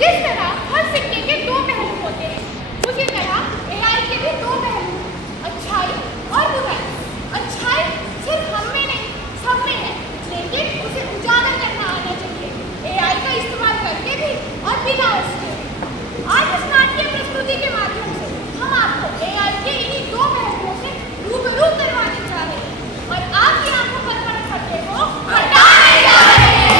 जिस तरह हर सिक्के के दो पहलू होते हैं, उसी तरह एआई के भी दो पहलू, अच्छाई और बुराई। अच्छाई सिर्फ हम में नहीं, सब में है, लेकिन उसे उजागर करना आना चाहिए, एआई का इस्तेमाल करके भी और बिना उसके। आज इस नाट्य प्रस्तुति के माध्यम से हम आपको एआई के इन्हीं दो पहलुओं से रूबरू करवाने जा रहे हैं और आपकी आंखों पर पड़े खड्डे को हटाने जा रहे हैं।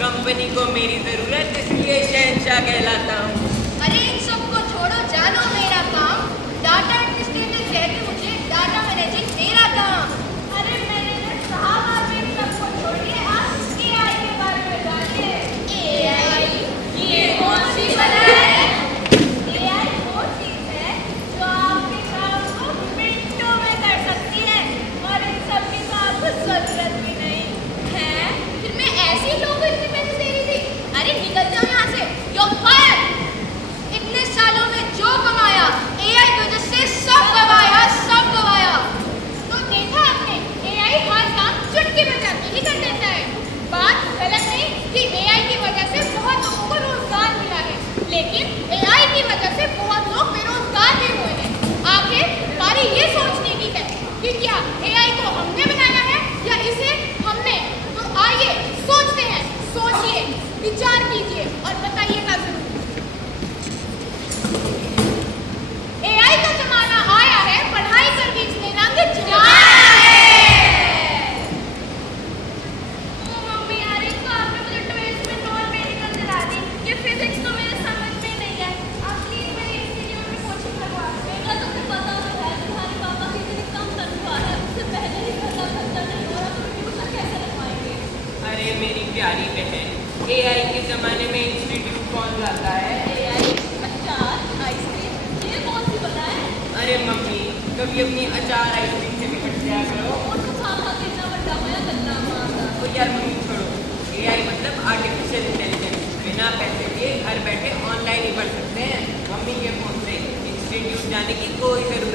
कंपनी को मेरी जरूरत, इसलिए शहंशाह कहलाता हूँ। अरे इन सबको छोड़ो, जानो मेरा काम डाटा एडमिनिस्ट्रेटर कहते मुझे, डाटा मैनेजिंग मेरा काम। अरे मैनेजर साहब, आप इन सबको छोड़िए, आप एआई के बारे में जानिए। एआई ये कौन सी बना है? एआई वो चीज है जो आपके काम को मिनटों में कर सकती है और इन सब की तो आपको जरूरत भी नहीं है। फिर मैं ऐसे लोगों को इतने पैसे दे रही थी? अरे निकल जाओ यहाँ से, you're fired! इतने सालों में जो कमाया एआई की वजह से सब गवाया, सब गवाया। तो देखा आपने, एआई हर काम चुटकी बजाते ही कर देता है। बात गलत नहीं कि एआई की वजह से बहुत लोगों को रोजगार मिला है, लेकिन एआई की वजह से बहुत लोग बेरोजगार भी हुए हैं। आखिर बारी ये सोचने की है कि क्या एआई को हमने बनाया है या इसे हमने? तो आइए सोचते हैं, सोचिए, विचार कीजिए और बताइएगा जरूर। एआई का जमाना आया है, पढ़ाई कर बीच में रंग जमाया है। मम्मी यार, एक तो आपने मुझे 12th में नॉन मेडिकल दिला दी, ये फिजिक्स तो मेरे समझ में नहीं है। आप प्लीज मेरे इंस्टीट्यूट में कोचिंग करवा देगा। तुमने पता तो है तुम्हारे पापा की इतनी कम तनख्वाह है, उससे पहले ही घर का खर्चा नहीं हो रहा, तो ट्यूशन कैसे लगवाएंगे? अरे मेरी प्यारी बहन, एआई के जमाने में इंस्टीट्यूट कौन जाता है? एआई अचार आइसक्रीम ये कौन सी बना है? अरे मम्मी, कभी अपनी अचार आइसक्रीम से भी हट जाया करो। और तो खा खा के इतना बड़ा होया गंदा मारदा। तो यार मम्मी छोड़ो, एआई मतलब आर्टिफिशियल इंटेलिजेंस। बिना पैसे दिए घर बैठे ऑनलाइन ही पढ़ सकते हैं। मम्मी के फोन से इंस्टीट्यूट जाने की कोई जरूरत